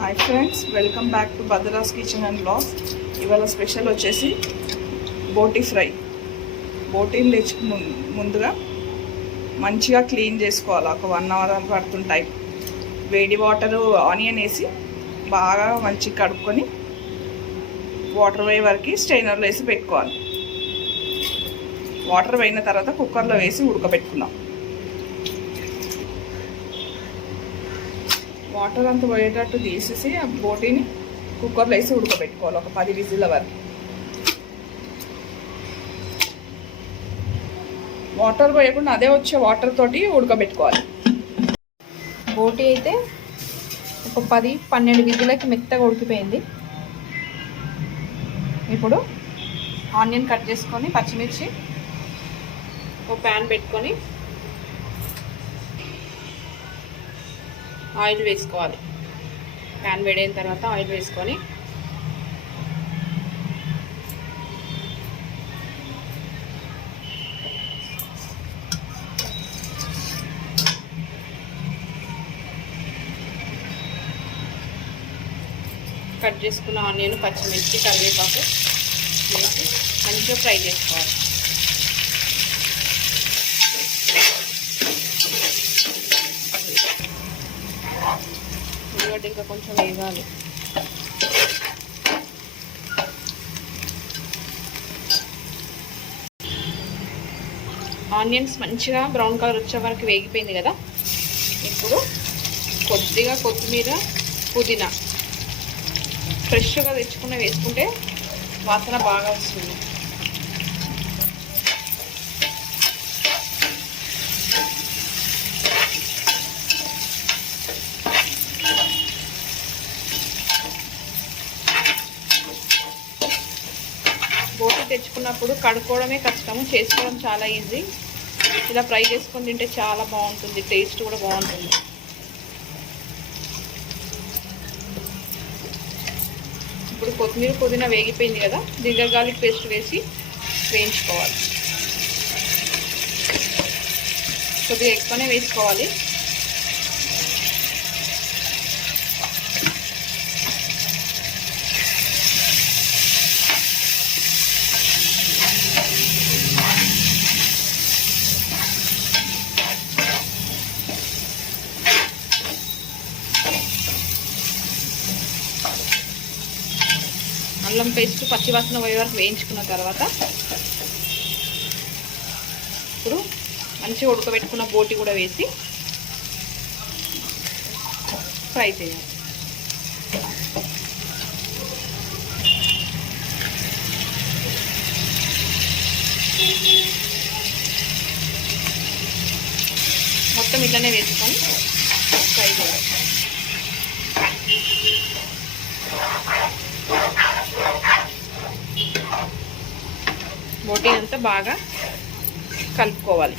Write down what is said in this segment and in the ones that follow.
Hi friends welcome back to భద్రాస్ kitchen and blogs ఇవాళ special వచ్చేసి boti fry. బోటీని తెచ్చు ముందుగా మంచిగా క్లీన్ చేసుకోవాలి. ఒక వన్ అవర్ పడుతుంటాయి వేడి వాటర్ ఆనియన్ వేసి బాగా మంచిగా కడుక్కొని వాటర్ పోయే వరకు స్ట్రైనర్లో వేసి పెట్టుకోవాలి. వాటర్ పోయిన తర్వాత కుక్కర్లో వేసి ఉడకబెట్టుకుందాం. వాటర్ అంతా పోయేటట్టు తీసేసి ఆ బోటీని కుక్కర్లో వేసి ఉడకబెట్టుకోవాలి ఒక పది విజిల్ల వరకు. వాటర్ పోయకుండా అదే వచ్చే వాటర్ తోటి ఉడకబెట్టుకోవాలి. బోటి అయితే ఒక పది పన్నెండు విధులకి మెత్తగా ఉడికిపోయింది. ఇప్పుడు ఆనియన్ కట్ చేసుకొని పచ్చిమిర్చి ఒక ప్యాన్ పెట్టుకొని ఆయిల్ వేసుకోవాలి. ప్యాన్ వేడైన తర్వాత ఆయిల్ వేసుకొని కట్ చేసుకున్న ఆనియన్ పచ్చిమిర్చి కరివేపాకు వేసి మంచిగా ఫ్రై చేసుకోవాలి. ఉల్లిగడ్డ ఇంకా కొంచెం వేగాలి. ఆనియన్స్ మంచిగా బ్రౌన్ కలర్ వచ్చే వరకు వేగిపోయింది కదా? ఇప్పుడు కొద్దిగా కొత్తిమీర పుదీనా ఫ్రెష్గా తెచ్చుకున్న వేసుకుంటే వాసన బాగా వస్తుంది బోటి తెచ్చుకున్నప్పుడు కడుక్కోవడమే కష్టము చేసుకోవడం చాలా ఈజీ ఇలా ఫ్రై చేసుకొని తింటే చాలా బాగుంటుంది టేస్ట్ కూడా బాగుంటుంది. ఇప్పుడు కొత్తిమీర పుదీనా వేగిపోయింది కదా జింజర్ గార్లిక్ పేస్ట్ వేసి వేయించుకోవాలి. కొద్దిగా ఎక్కువనే వేసుకోవాలి. అల్లం పేస్ట్ పచ్చివాసన పోయే వరకు వేయించుకున్న తర్వాత ఇప్పుడు మంచిగా ఉడకబెట్టుకున్న బోటి కూడా వేసి ఫ్రై చేయాలి. మొత్తం ఇట్లనే వేసుకొని ఫ్రై చేయాలి. బోటీ అంతా బాగా కలుపుకోవాలి.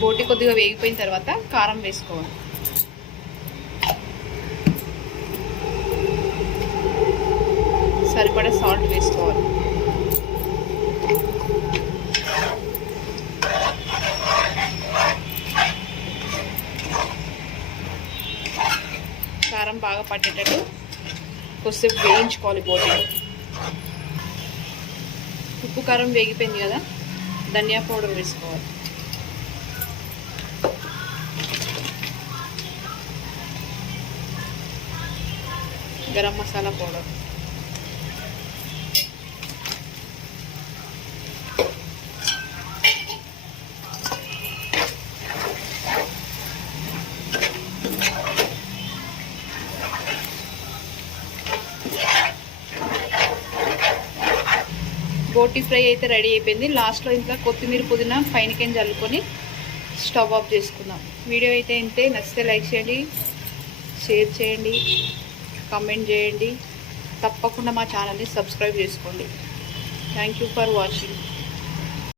బోటి కొద్దిగా వేగిపోయిన తర్వాత కారం వేసుకోవాలి. సరిపడా సాల్ట్ వేసుకోవాలి. కారం బాగా పట్టేటట్టు కొద్దిసేపు వేయించుకోవాలి బోటి ఉప్పు కారం వేగిపోయింది కదా ధనియా పౌడర్ వేసుకోవాలి గరం మసాలా పౌడర్ బోటి ఫ్రై అయితే రెడీ అయిపోయింది. లాస్ట్లో ఇంకా కొత్తిమీర పుదీనా పైనకేం చల్లుకొని స్టవ్ ఆఫ్ చేసుకుందాం. వీడియో అయితే ఇంతే. నచ్చితే లైక్ చేయండి షేర్ చేయండి కమెంట్ చేయండి. తప్పకుండా మా ఛానల్ని సబ్స్క్రైబ్ చేసుకోండి. Thank you for watching